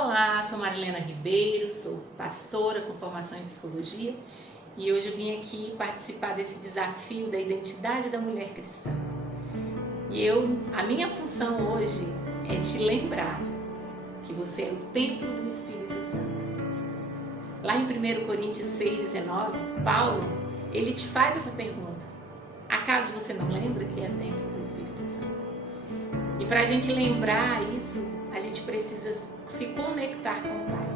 Olá, sou Marilena Ribeiro, sou pastora com formação em psicologia e hoje eu vim aqui participar desse desafio da identidade da mulher cristã. A minha função hoje é te lembrar que você é o templo do Espírito Santo. Lá em 1 Coríntios 6,19, Paulo, ele te faz essa pergunta: acaso você não lembra que é templo do Espírito Santo? E para a gente lembrar isso, a gente precisa se conectar com o Pai.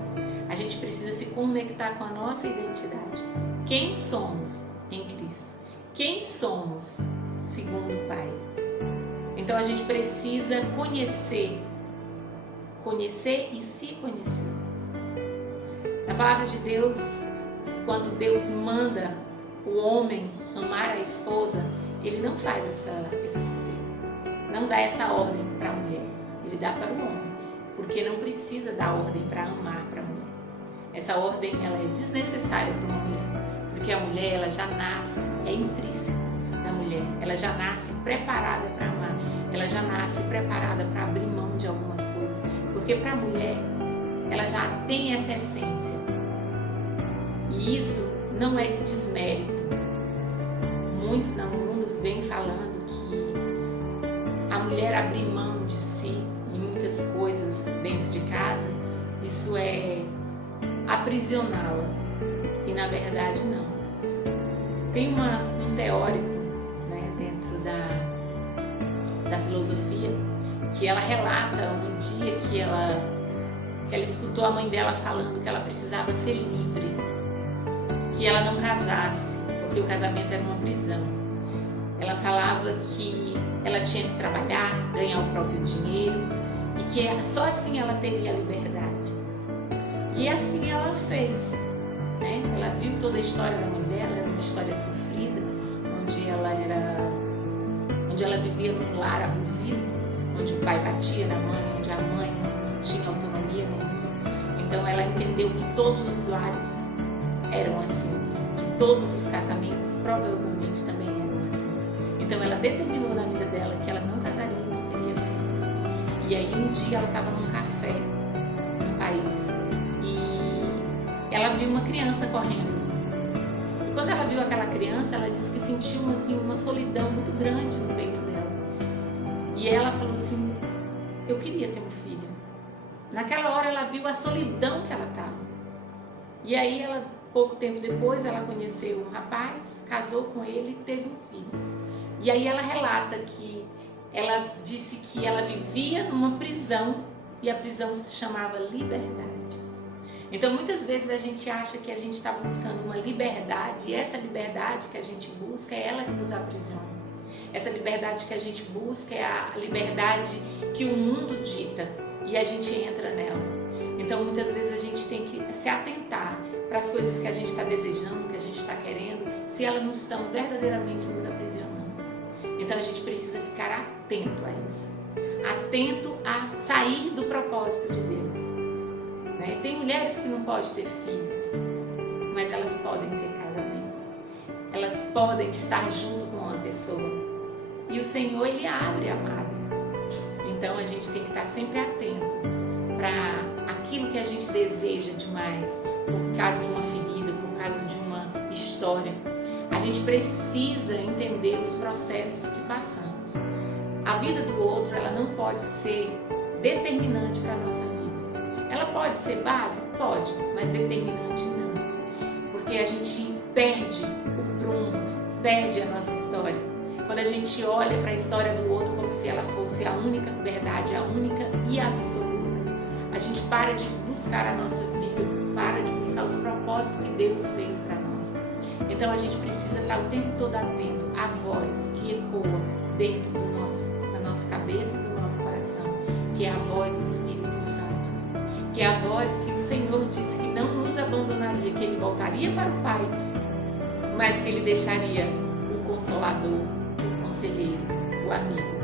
A gente precisa se conectar com a nossa identidade. Quem somos em Cristo? Quem somos segundo o Pai? Então a gente precisa conhecer e se conhecer. Na palavra de Deus, quando Deus manda o homem amar a esposa, ele não faz não dá essa ordem para a mulher, ele dá para o homem, porque não precisa dar ordem para amar para a mulher. Essa ordem ela é desnecessária para uma mulher, porque a mulher ela já nasce, é intrínseco da mulher, ela já nasce preparada para amar, ela já nasce preparada para abrir mão de algumas coisas, porque para a mulher ela já tem essa essência, e isso não é desmérito. Muito no mundo vem falando que a mulher abrir mão de si em muitas coisas dentro de casa, isso é aprisioná-la. E na verdade não. Tem um teórico, dentro da filosofia, que ela relata um dia que ela escutou a mãe dela falando que ela precisava ser livre, que ela não casasse, porque o casamento era uma prisão. Ela falava que ela tinha que trabalhar, ganhar o próprio dinheiro e que só assim ela teria a liberdade. E assim ela fez. Ela viu toda a história da mãe dela, era uma história sofrida, onde ela vivia num lar abusivo, onde o pai batia na mãe, onde a mãe não tinha autonomia nenhuma. Então ela entendeu que todos os lares eram assim e todos os casamentos provavelmente também eram assim. Então ela determinou na vida dela que ela não casaria e não teria filho. E aí um dia ela estava num café, num país, e ela viu uma criança correndo. E quando ela viu aquela criança, ela disse que sentiu uma solidão muito grande no peito dela. E ela falou assim: eu queria ter um filho. Naquela hora ela viu a solidão que ela estava. E aí pouco tempo depois ela conheceu um rapaz, casou com ele e teve um filho. E aí ela relata que ela disse que ela vivia numa prisão e a prisão se chamava liberdade. Então muitas vezes a gente acha que a gente está buscando uma liberdade e essa liberdade que a gente busca é ela que nos aprisiona. Essa liberdade que a gente busca é a liberdade que o mundo dita e a gente entra nela. Então muitas vezes a gente tem que se atentar para as coisas que a gente está desejando, que a gente está querendo, se elas não estão verdadeiramente nos aprisionando. Então a gente precisa ficar atento a isso, atento a sair do propósito de Deus. Tem mulheres que não podem ter filhos, mas elas podem ter casamento, elas podem estar junto com uma pessoa e o Senhor ele abre a madre. Então a gente tem que estar sempre atento para aquilo que a gente deseja demais, por causa de uma ferida, por causa de uma história. A gente precisa entender os processos que passamos. A vida do outro, ela não pode ser determinante para a nossa vida. Ela pode ser base? Pode, mas determinante não. Porque a gente perde o prumo, perde a nossa história. Quando a gente olha para a história do outro como se ela fosse a única verdade, a única e absoluta, a gente para de buscar a nossa vida, para de buscar os propósitos que Deus fez para nós. Então a gente precisa estar o tempo todo atento à voz que ecoa dentro da nossa cabeça e do nosso coração, que é a voz do Espírito Santo, que é a voz que o Senhor disse que não nos abandonaria, que Ele voltaria para o Pai, mas que Ele deixaria o Consolador, o Conselheiro, o Amigo.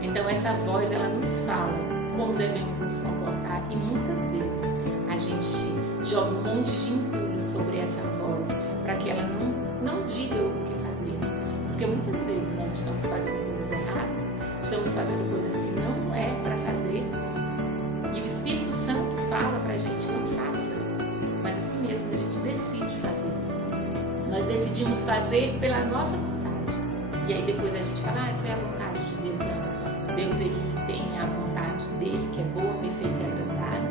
Então essa voz ela nos fala como devemos nos comportar e muitas vezes a gente joga um monte de entulho sobre essa voz para que ela não diga o que fazemos, porque muitas vezes nós estamos fazendo coisas erradas, estamos fazendo coisas que não é para fazer e o Espírito Santo fala pra gente, não faça. Mas assim mesmo a gente decide fazer. Nós decidimos fazer pela nossa vontade. E aí depois a gente fala, foi a vontade de Deus. Não. Deus, ele tem a vontade dele, que é boa, perfeita e agradável.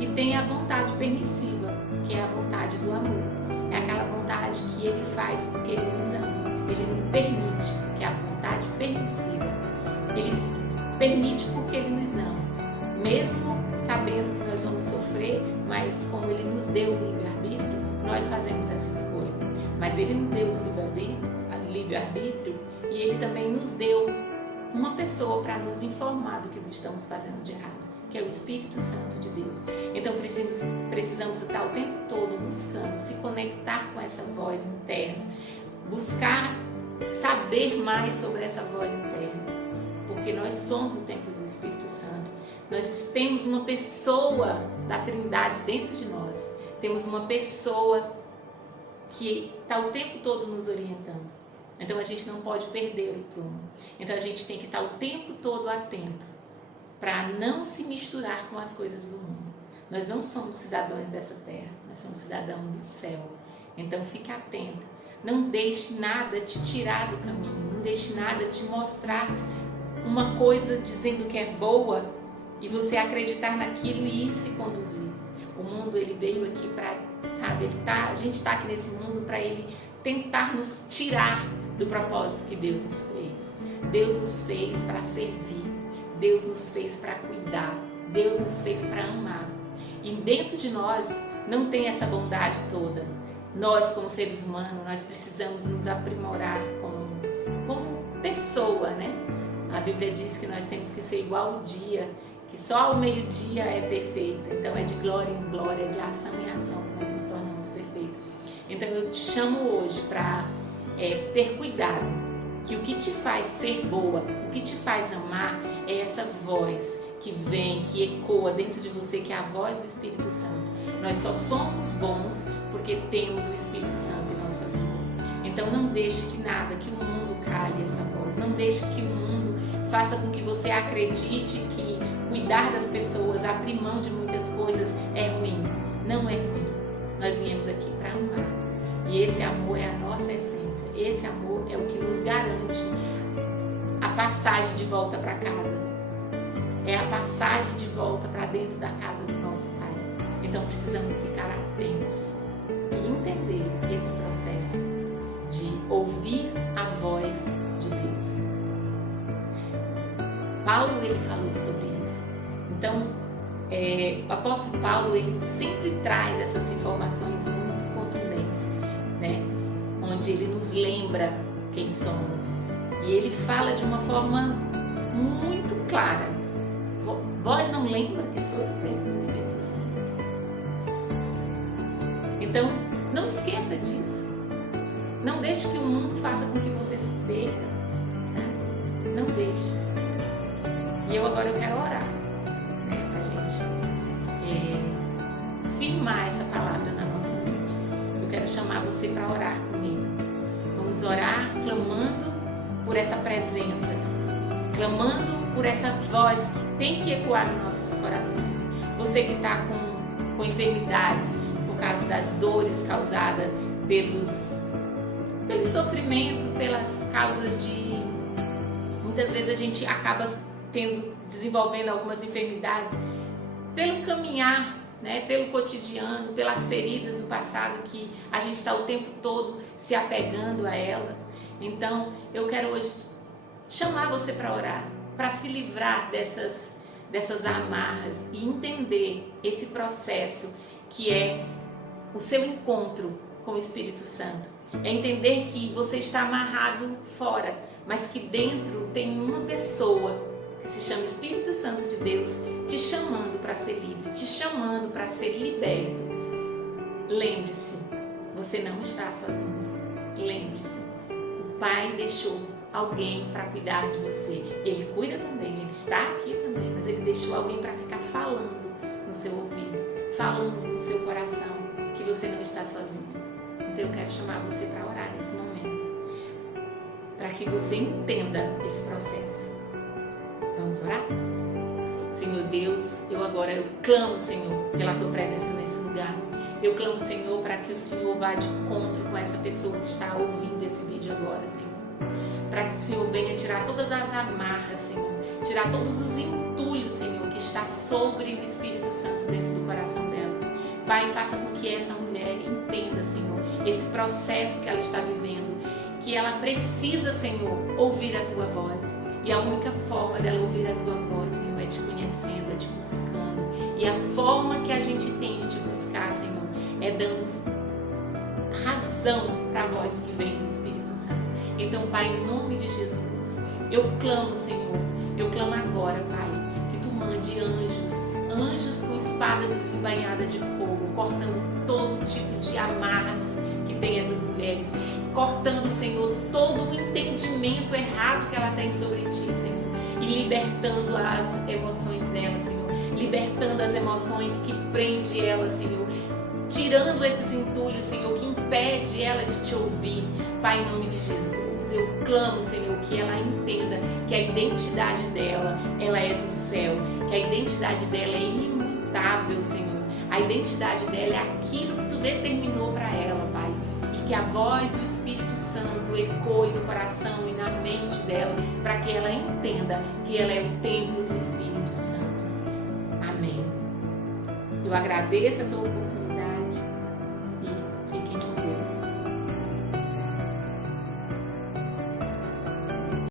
E tem a vontade permissiva, que é a vontade do amor. É aquela vontade que ele faz porque ele nos ama. Ele nos permite, que é a vontade permissiva. Ele permite porque ele nos ama. Mesmo sabendo que nós vamos sofrer, mas como ele nos deu o livre-arbítrio, nós fazemos essa escolha. Mas ele nos deu o livre-arbítrio e ele também nos deu uma pessoa para nos informar do que estamos fazendo de errado, que é o Espírito Santo de Deus. Então precisamos estar o tempo todo buscando se conectar com essa voz interna, buscar saber mais sobre essa voz interna, porque nós somos o templo do Espírito Santo. Nós temos uma pessoa da Trindade dentro de nós, temos uma pessoa que está o tempo todo nos orientando. Então a gente não pode perder o prumo. Então a gente tem que estar o tempo todo atento para não se misturar com as coisas do mundo. Nós não somos cidadãos dessa terra, nós somos cidadãos do céu. Então fique atenta, não deixe nada te tirar do caminho, não deixe nada te mostrar uma coisa dizendo que é boa e você acreditar naquilo e ir se conduzir. O mundo, ele veio aqui para, sabe, a gente está aqui nesse mundo para ele tentar nos tirar do propósito que Deus nos fez. Deus nos fez para servir, Deus nos fez para cuidar, Deus nos fez para amar. E dentro de nós não tem essa bondade toda. Nós, como seres humanos, nós precisamos nos aprimorar como pessoa, né? A Bíblia diz que nós temos que ser igual ao dia, que só ao meio-dia é perfeito. Então é de glória em glória, de ação em ação que nós nos tornamos perfeitos. Então eu te chamo hoje para ter cuidado, que o que te faz ser boa, o que te faz amar é essa voz que vem, que ecoa dentro de você, que é a voz do Espírito Santo. Nós só somos bons porque temos o Espírito Santo em nossa vida. Então não deixe que nada, que o mundo cale essa voz. Não deixe que o mundo faça com que você acredite que cuidar das pessoas, abrir mão de muitas coisas é ruim. Não é ruim. Nós viemos aqui para amar. E esse amor é a nossa essência. Esse amor é o que nos garante a passagem de volta para casa. É a passagem de volta para dentro da casa do nosso Pai. Então precisamos ficar atentos e entender esse processo de ouvir a voz de Deus. Paulo, ele falou sobre isso. Então, o apóstolo Paulo, ele sempre traz essas informações muito contundentes, né? Onde ele nos lembra quem somos. E ele fala de uma forma muito clara. Vós não lembra que sois o templo do Espírito Santo? Então, não esqueça disso. Não deixe que o mundo faça com que você se perca. Tá? Não deixe. E agora eu quero orar, né, pra gente firmar essa palavra na nossa mente. Eu quero chamar você para orar comigo. Vamos orar clamando por essa presença, clamando por essa voz que tem que ecoar nos nossos corações. Você que está com enfermidades por causa das dores causadas pelo sofrimento, pelas causas de... Muitas vezes a gente acaba desenvolvendo algumas enfermidades pelo caminhar, né, pelo cotidiano, pelas feridas do passado que a gente está o tempo todo se apegando a elas. Então eu quero hoje chamar você para orar, para se livrar dessas amarras e entender esse processo que é o seu encontro com o Espírito Santo. É entender que você está amarrado fora, mas que dentro tem uma pessoa que se chama Espírito Santo de Deus, te chamando para ser livre, te chamando para ser liberto. Lembre-se, você não está sozinho. Lembre-se, o Pai deixou alguém para cuidar de você. Ele cuida também, ele está aqui também, mas ele deixou alguém para ficar falando no seu ouvido, falando no seu coração que você não está sozinho. Então eu quero chamar você para orar nesse momento, para que você entenda esse processo. Vamos orar? Senhor Deus, eu clamo, Senhor, pela tua presença nesse lugar. Eu clamo, Senhor, para que o Senhor vá de encontro com essa pessoa que está ouvindo esse vídeo agora, Senhor. Para que o Senhor venha tirar todas as amarras, Senhor. Tirar todos os entulhos, Senhor, que está sobre o Espírito Santo dentro do coração dela. Pai, faça com que essa mulher entenda, Senhor, esse processo que ela está vivendo. Que ela precisa, Senhor, ouvir a tua voz. E a única forma dela ouvir a tua voz, Senhor, é te conhecendo, é te buscando. E a forma que a gente tem de te buscar, Senhor, é dando razão para a voz que vem do Espírito Santo. Então, Pai, em nome de Jesus, eu clamo, Senhor, eu clamo agora, Pai, que tu mande anjos com espadas desembainhadas de fogo, cortando todo tipo de amarras que tem essas mulheres, cortando, Senhor, todo o entendimento errado que ela tem sobre ti, Senhor, e libertando as emoções dela, Senhor, libertando as emoções que prende ela, Senhor, tirando esses entulhos, Senhor, que impede ela de te ouvir. Pai, em nome de Jesus, eu clamo, Senhor, que ela entenda que a identidade dela, ela é do céu, que a identidade dela é imutável, Senhor. A identidade dela é aquilo que tu determinou para ela, Pai. E que a voz do Espírito Santo ecoe no coração e na mente dela, para que ela entenda que ela é o templo do Espírito Santo. Amém. Eu agradeço essa oportunidade